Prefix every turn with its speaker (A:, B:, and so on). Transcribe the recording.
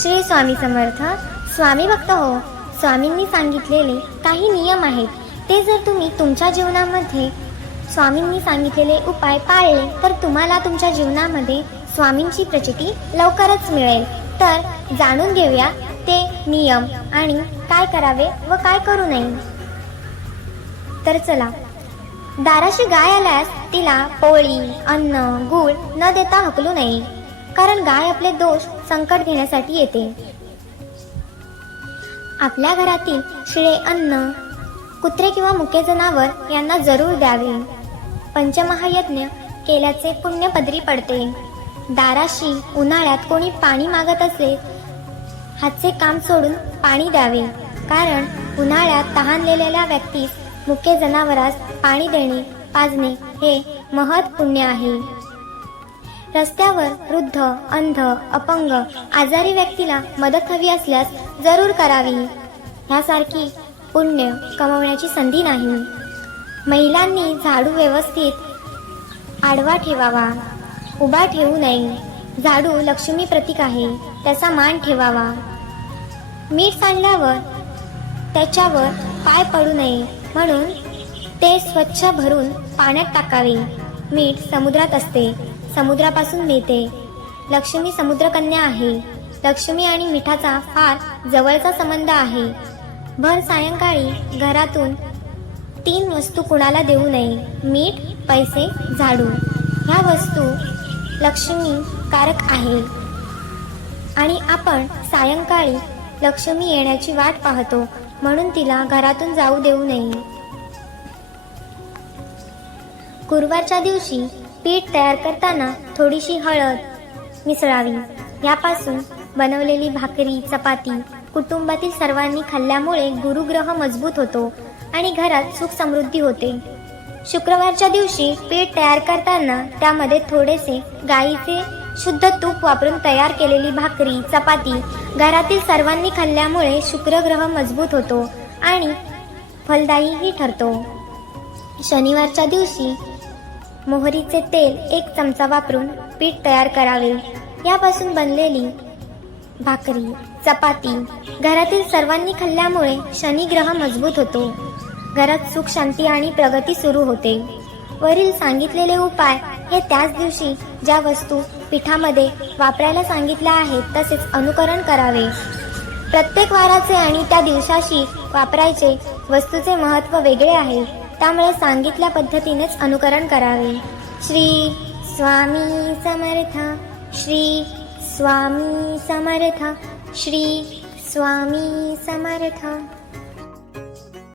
A: श्री स्वामी समर्थ स्वामी भक्त हो. स्वामींनी सांगितलेले काही नियम आहेत. ते जर तुम्ही तुमच्या जीवनामध्ये स्वामींनी सांगितलेले उपाय पाळले तर तुम्हाला तुमच्या जीवनामध्ये स्वामींची प्रचिती लवकरच मिळेल. तर जाणून घेऊया ते नियम आणि काय करावे व काय करू नये. तर चला. दाराशी गाय आल्यास तिला पोळी अन्न गूळ न देता हकलू नये. कारण गाय आपले दोष संकट घेण्यासाठी येते. आपल्या घरातील शिळे अन्न कुत्रे किंवा मुके जनावर यांना जरूर द्यावे. पंचमहायज्ञ केल्याचे पुण्य पदरी पडते. दाराशी उन्हाळ्यात कोणी पाणी मागत असेल हातचे काम सोडून पाणी द्यावे. कारण उन्हाळ्यात तहानलेल्या व्यक्तीस मुके जनावरास पाणी देणे पाजणे हे महत् पुण्य आहे. रस्त्यावर वृद्ध अंध अपंग आजारी व्यक्तीला मदत हवी असल्यास जरूर करावी. ह्यासारखी पुण्य कमवण्याची संधी नाही. महिलांनी झाडू व्यवस्थित आडवा ठेवावा. उभा ठेवू नये. झाडू लक्ष्मी प्रतीक आहे त्याचा मान ठेवावा. मीठ सांडल्यावर त्याच्यावर पाय पडू नये म्हणून ते स्वच्छ भरून पाण्यात टाकावे. मीठ समुद्रात असते. समुद्रापासून मिळते. लक्ष्मी समुद्रकन्या आहे. लक्ष्मी आणि मिठाचा फार जवळचा संबंध आहे. भर सायंकाळी घरातून तीन वस्तू कुणाला देऊ नये मीठ पैसे झाडू. ह्या वस्तू लक्ष्मी कारक आहे. आणि आपण सायंकाळी लक्ष्मी येण्याची वाट पाहतो म्हणून तिला घरातून जाऊ देऊ नये. गुरुवारच्या दिवशी पीठ तयार करताना थोडीशी हळद मिसळावी. यापासून बनवलेली भाकरी चपाती कुटुंबातील सर्वांनी खाल्ल्यामुळे गुरुग्रह मजबूत होतो आणि घरात सुख समृद्धी होते. शुक्रवारच्या दिवशी पीठ तयार करताना त्यामध्ये थोडेसे गाईचे शुद्ध तूप वापरून तयार केलेली भाकरी चपाती घरातील सर्वांनी खाल्ल्यामुळे शुक्रग्रह मजबूत होतो आणि फलदायीही ठरतो. शनिवारच्या दिवशी मोहरीचे तेल एक चमचा वापरून पीठ तयार करावे. यापासून बनलेली भाकरी चपाती घरातील सर्वांनी खाल्ल्यामुळे शनिग्रह मजबूत होतो. घरात सुख शांती आणि प्रगती सुरू होते. वरील सांगितलेले उपाय हे त्याच दिवशी ज्या वस्तू पिठामध्ये वापरायला सांगितल्या आहेत तसेच अनुकरण करावे. प्रत्येक वाराचे आणि त्या दिवसाशी वापरायचे वस्तूचे महत्त्व वेगळे आहे. त्यामुळे सांगितल्या पद्धतीनेच अनुकरण करावे. श्री स्वामी समर्थ श्री स्वामी समर्थ श्री स्वामी समर्थ.